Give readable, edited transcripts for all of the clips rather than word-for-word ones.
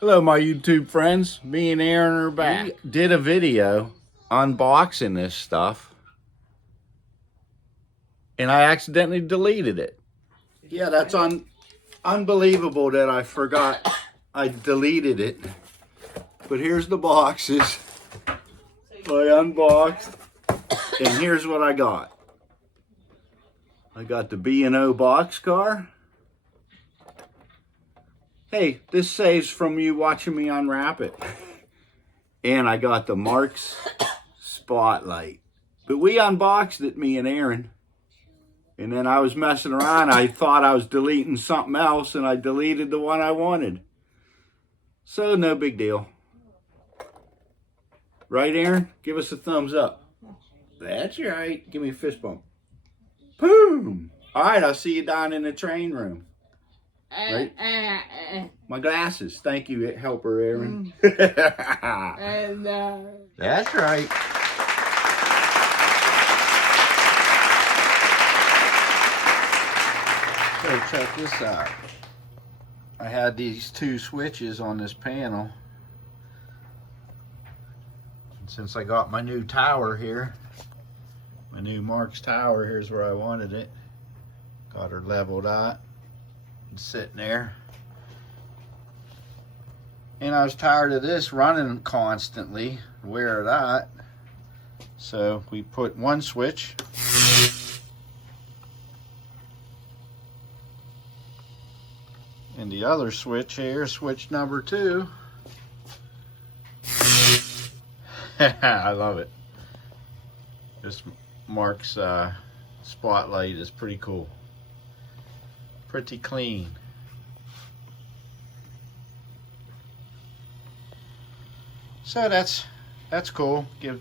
Hello, my YouTube friends. Me and Aaron are back. We did a video unboxing this stuff, and I accidentally deleted it. Yeah, that's unbelievable that I forgot I deleted it. But here's the boxes I unboxed, and here's what I got. I got the B&O boxcar. Hey, this saves from you watching me unwrap it. And I got the Marx spotlight. But we unboxed it, me and Aaron. And then I was messing around. I thought I was deleting something else, and I deleted the one I wanted. So no big deal. Right, Aaron? Give us a thumbs up. That's right. Give me a fist bump. Boom! All right, I'll see you down in the train room. Right? My glasses. Thank you, helper Aaron. That's right. So check this out. I had these two switches on this panel. And since I got my new tower here, my new Marx tower, here's where I wanted it. Got her leveled out. Sitting there, and I was tired of this running constantly, wear it out, so we put one switch and the other switch here, switch number 2. I love it. This Marx spotlight is pretty cool. Pretty clean. So that's cool. Give a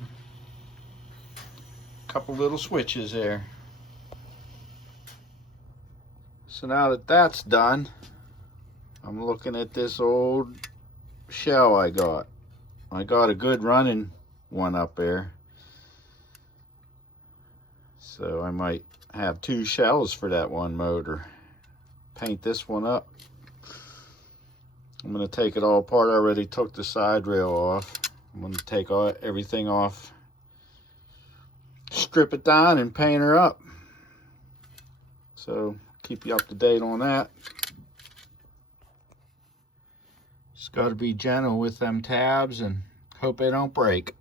couple little switches there. So now that that's done, I'm looking at this old shell I got. I got a good running one up there. So I might have 2 shells for that one motor. Paint this one up. I'm going to take it all apart. I already took the side rail off. I'm going to take everything off, strip it down, and paint her up. So keep you up to date on that. Just got to be gentle with them tabs and hope they don't break.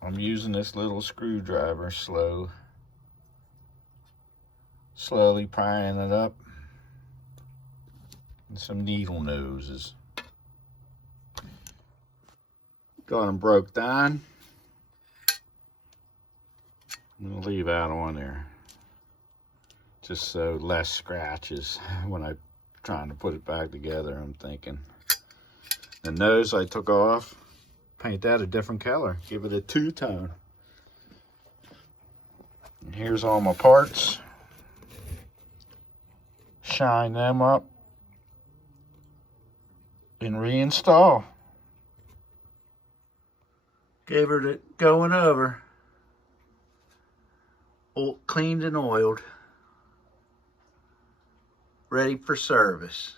I'm using this little screwdriver slowly prying it up, and some needle noses. Got them broke down. I'm gonna leave that on there just so less scratches when I'm trying to put it back together. I'm thinking the nose I took off, paint that a different color, give it a 2-tone. And here's all my parts. Shine them up and reinstall. Gave her the going over. Cleaned and oiled. Ready for service.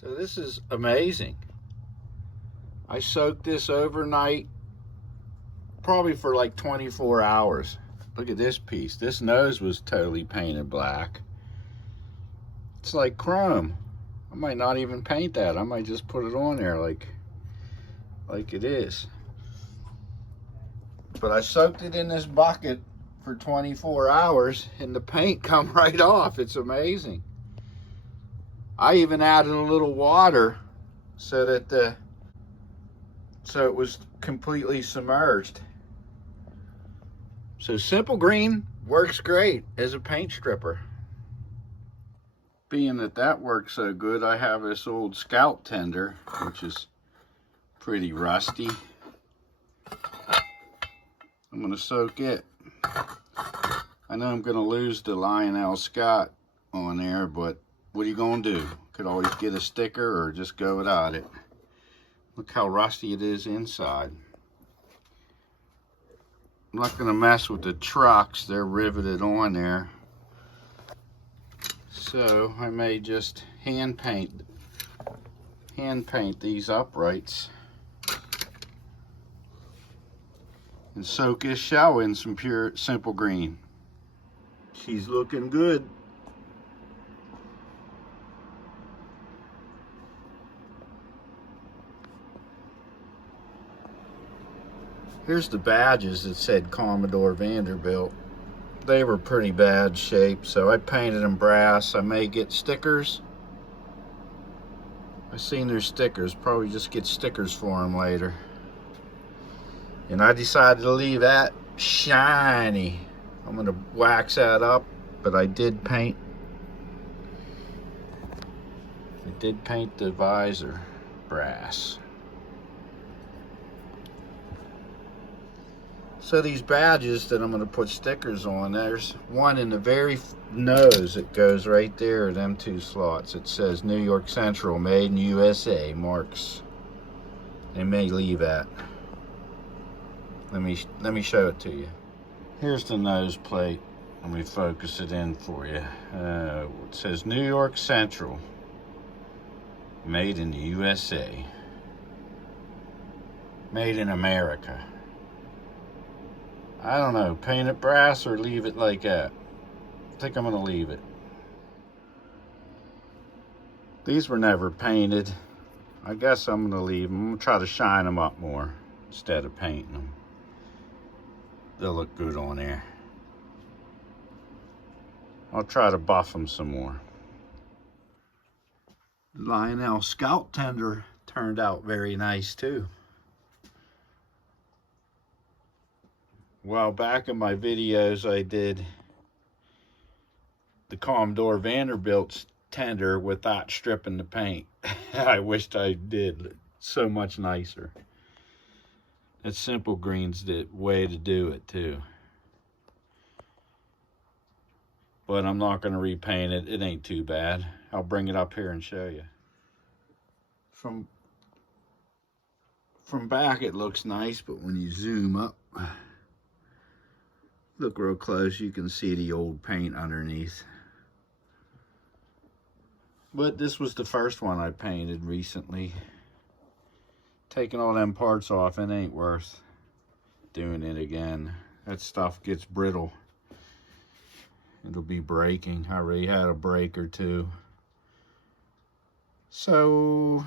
So this is amazing. I soaked this overnight, probably for like 24 hours. Look at this piece. This nose was totally painted black. It's like chrome. I might not even paint that. I might just put it on there like it is. But I soaked it in this bucket for 24 hours and the paint come right off. It's amazing. I even added a little water so that it was completely submerged. So Simple Green works great as a paint stripper. Being that works so good, I have this old Scout tender, which is pretty rusty. I'm going to soak it. I know I'm going to lose the Lionel Scott on there, but what are you going to do? Could always get a sticker or just go without it. Look how rusty it is inside. I'm not going to mess with the trucks. They're riveted on there. So I may just hand paint these uprights and soak this shell in some pure simple green. She's looking good. Here's the badges that said Commodore Vanderbilt. They were pretty bad shape, so I painted them brass. I may get stickers. I seen their stickers, probably just get stickers for them later. And I decided to leave that shiny. I'm gonna wax that up, but I did paint the visor brass. So these badges that I'm going to put stickers on, there's one in the very nose that goes right there, them two slots. It says New York Central, made in USA, Marx. They may leave that. Let me show it to you. Here's the nose plate. Let me focus it in for you. It says New York Central, made in the USA. Made in America. I don't know, paint it brass or leave it like that. I think I'm gonna leave it. These were never painted. I guess I'm gonna leave them. I'm gonna try to shine them up more instead of painting them. They'll look good on there. I'll try to buff them some more. Lionel Scout Tender turned out very nice too. While back in my videos, I did the Commodore Vanderbilt's tender without stripping the paint. I wished I did. So much nicer. That simple green's the way to do it too. But I'm not going to repaint it. It ain't too bad. I'll bring it up here and show you. From back it looks nice, but when you zoom up, look real close, you can see the old paint underneath. But this was the first one I painted recently. Taking all them parts off, it ain't worth doing it again. That stuff gets brittle. It'll be breaking. I already had a break or two. So,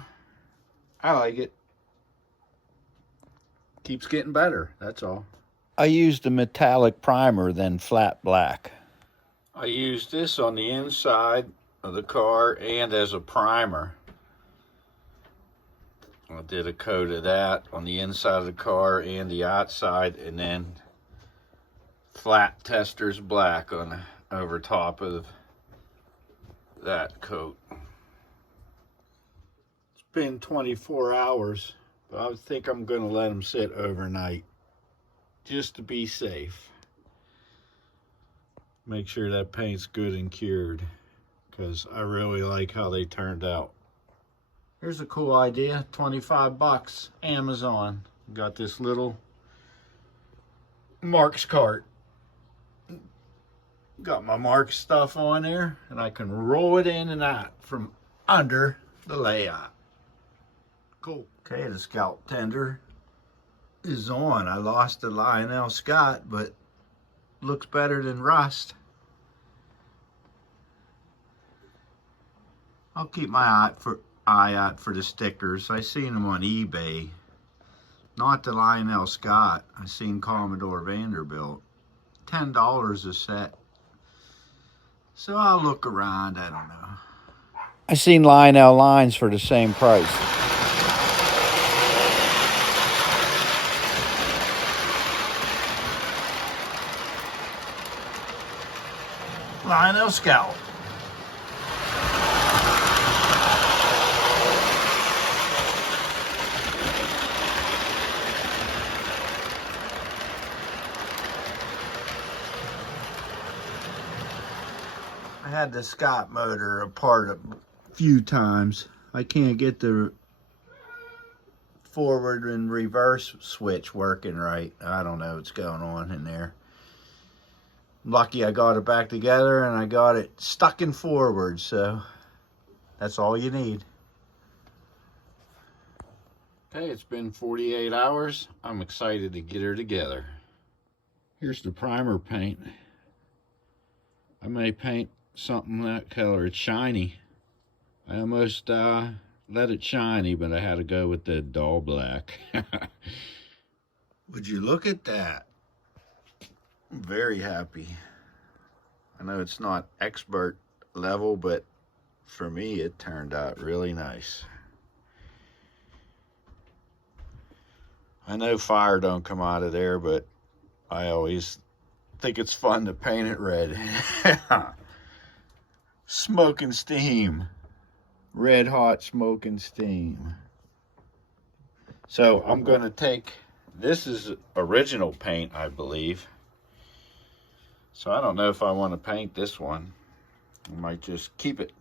I like it. Keeps getting better, that's all. I used a metallic primer, then flat black. I used this on the inside of the car and as a primer. I did a coat of that on the inside of the car and the outside, and then flat Tester's black on over top of that coat. It's been 24 hours, but I think I'm going to let them sit overnight, just to be safe. Make sure that paint's good and cured, because I really like how they turned out. Here's a cool idea, 25 bucks, Amazon. Got this little Marx cart. Got my Marx stuff on there, and I can roll it in and out from under the layout. Cool. Okay, the Scout Tender is on. I lost the Lionel Scott, but looks better than rust. I'll keep my eye out for the stickers. I seen them on eBay. Not the Lionel Scott. I seen Commodore Vanderbilt. $10 a set. So I'll look around. I don't know. I seen Lionel lines for the same price. Lionel Scout. I had the Scott motor apart a few times. I can't get the forward and reverse switch working right. I don't know what's going on in there. Lucky I got it back together and I got it stuck in forward, so that's all you need. Okay, it's been 48 hours. I'm excited to get her together. Here's the primer paint. I may paint something that color. It's shiny. I almost let it shiny, but I had to go with the dull black. Would you look at that? I'm very happy. I know it's not expert level, but for me it turned out really nice. I know fire don't come out of there, but I always think it's fun to paint it red. Smoking steam. Red hot smoking steam. So I'm going to take, this is original paint, I believe. So I don't know if I want to paint this one. I might just keep it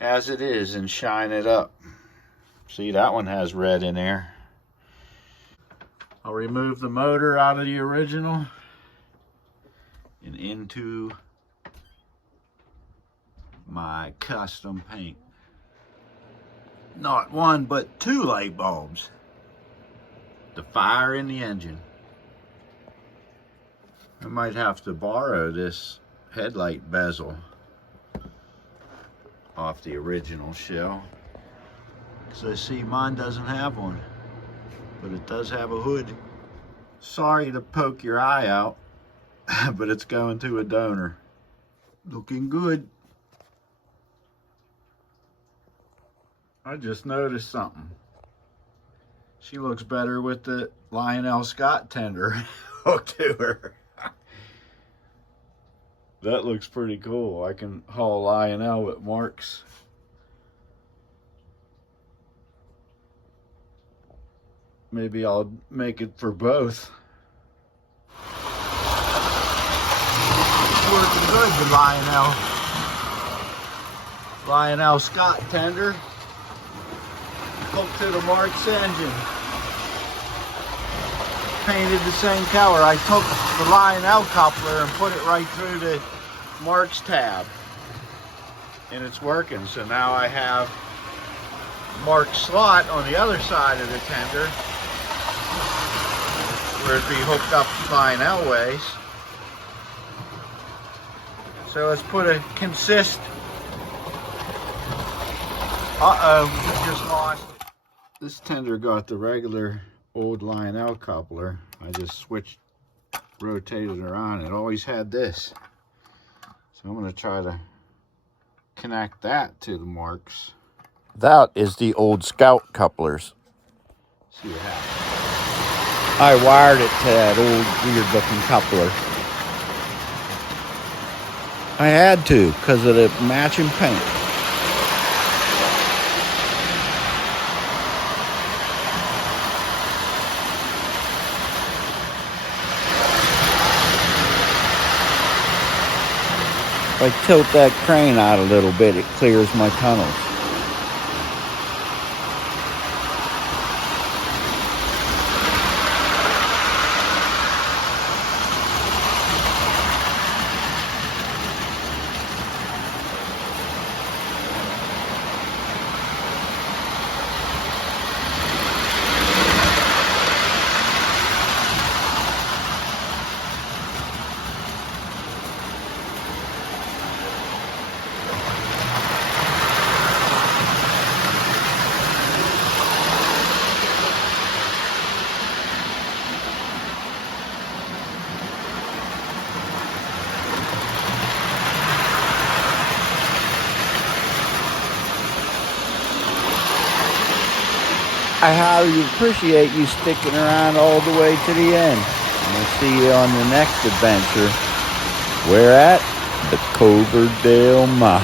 as it is and shine it up. See, that one has red in there. I'll remove the motor out of the original and into my custom paint. Not one, but 2 light bulbs. The fire in the engine. I might have to borrow this headlight bezel off the original shell, because I see mine doesn't have one, but it does have a hood. Sorry to poke your eye out, but it's going to a donor. Looking good. I just noticed something. She looks better with the Lionel Scott tender hooked to her. That looks pretty cool. I can haul Lionel with Marx. Maybe I'll make it for both. It's working good, the Lionel Scott tender hooked to the Marx engine. Painted the same color. I took the Lionel coupler and put it right through the Marx tab, and it's working. So now I have Marx slot on the other side of the tender where it'd be hooked up Lionel ways. So let's put a consist. We just lost it. This tender got the regular old Lionel coupler. I just rotated it around. It always had this. So I'm going to try to connect that to the Marx. That is the old Scout couplers. See what happens. I wired it to that old weird looking coupler. I had to because of the matching paint. If I tilt that crane out a little bit, it clears my tunnels. I highly appreciate you sticking around all the way to the end. And we'll see you on the next adventure. We're at the Coverdale Mine.